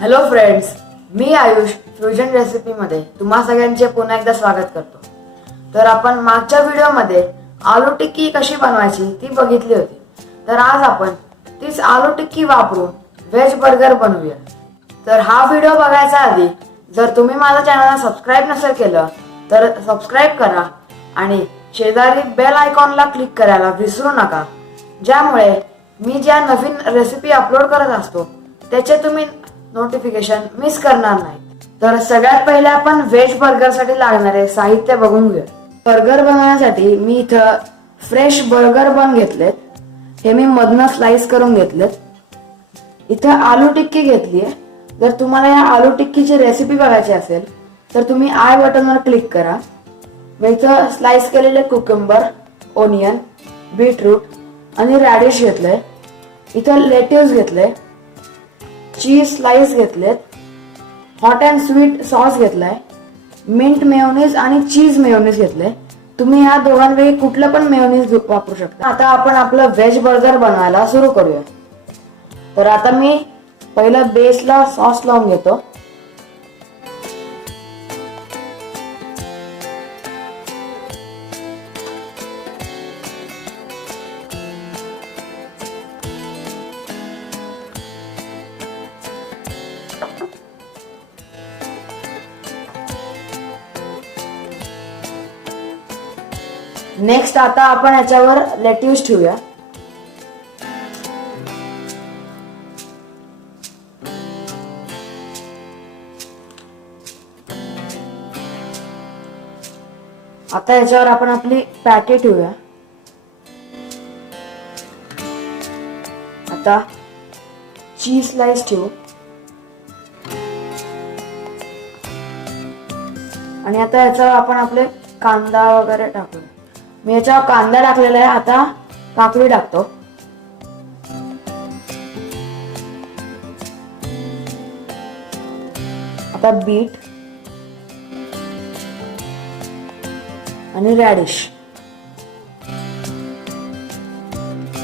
Hello friends, मी Ayush fusion रेसिपीमध्ये तुम्हा सगळ्यांचे पुन्हा एकदा स्वागत करतो. तर आपण मागच्या व्हिडिओमध्ये आलू टिक्की कशी बनवायची ती बघितली होती. तर आज आपण तीच आलू टिक्की वापरून व्हेज बर्गर बनवूया. तर हा व्हिडिओ बघायचा आधी जर तुम्ही माझ्या चॅनलला सबस्क्राईब नसेल केलं तर सबस्क्राईब करा आणि शेजारी बेल आयकॉनला क्लिक करायला विसरू नका, ज्यामुळे मी ज्या नवीन रेसिपी अपलोड करत असतो त्याचे तुम्ही नोटिफिकेशन मिस करणार नाही. तर सगळ्यात पहिले आपण व्हेज बर्गर साठी लागणारे साहित्य बघून घेऊ. बर्गर बनवण्यासाठी मी इथं फ्रेश बर्गर बन घेतलेत. हे मी मधनं स्लाइस करून घेतलेत. इथं आलू टिक्की घेतली आहे. जर तुम्हाला या आलू टिक्कीची रेसिपी बघायची असेल तर तुम्ही आय बटनवर क्लिक करा. मी इथं स्लाइस केलेले कुकुंबर, ओनियन, बीटरूट आणि रॅडिश घेतलंय. इथं लेट्यूस घेतलंय, चीज स्लाइस घेतलेत, हॉट अँड स्वीट सॉस घेतलाय, मिंट मेयोनीज आणि चीज मेयोनीज घेतले. तुम्ही ह्या दोघांपैकी कुठलं पण मेयोनीज वापरू शकता. आता आपण आपलं व्हेज बर्गर बनवायला सुरू करूया. तर आता मी पहिलं बेसला सॉस लावून घेतो. नेक्स्ट आता आपण याच्यावर लेट्यूस ठेवूया. आता याच्यावर आपण आपली पॅटी ठेवूया. आता चीज स्लाइस ठेवू आणि आता याच्यावर आपण आपले कांदा वगैरे टाकू. मी याच्यावर कांदा टाकलेला आहे. आता काकडी टाकतो. आता बीट आणि रॅडिश.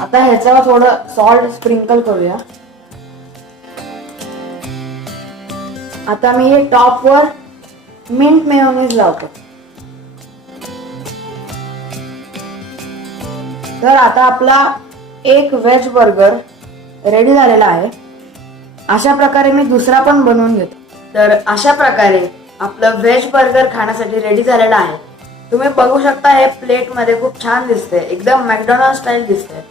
आता ह्याच्यावर थोडं सॉल्ट स्प्रिंकल करूया. आता मी हे टॉपवर मिंट मेयोनीज लावतो. तर आता आपला एक व्हेज बर्गर रेडी झालेला आहे. अशा प्रकारे मी दुसरा पण बनवून घेतो. तर अशा प्रकारे आपलं व्हेज बर्गर खाण्यासाठी रेडी झालेला आहे. तुम्ही बघू शकता हे प्लेट मध्ये खूप छान दिसते, एकदम मॅकडॉनल्ड स्टाईल दिसते.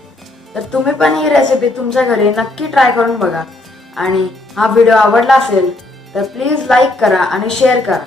तर तुम्ही पण ही रेसिपी तुमच्या घरी नक्की ट्राय करून बघा. आणि हा व्हिडिओ आवडला असेल तर प्लीज लाईक करा आणि शेअर करा.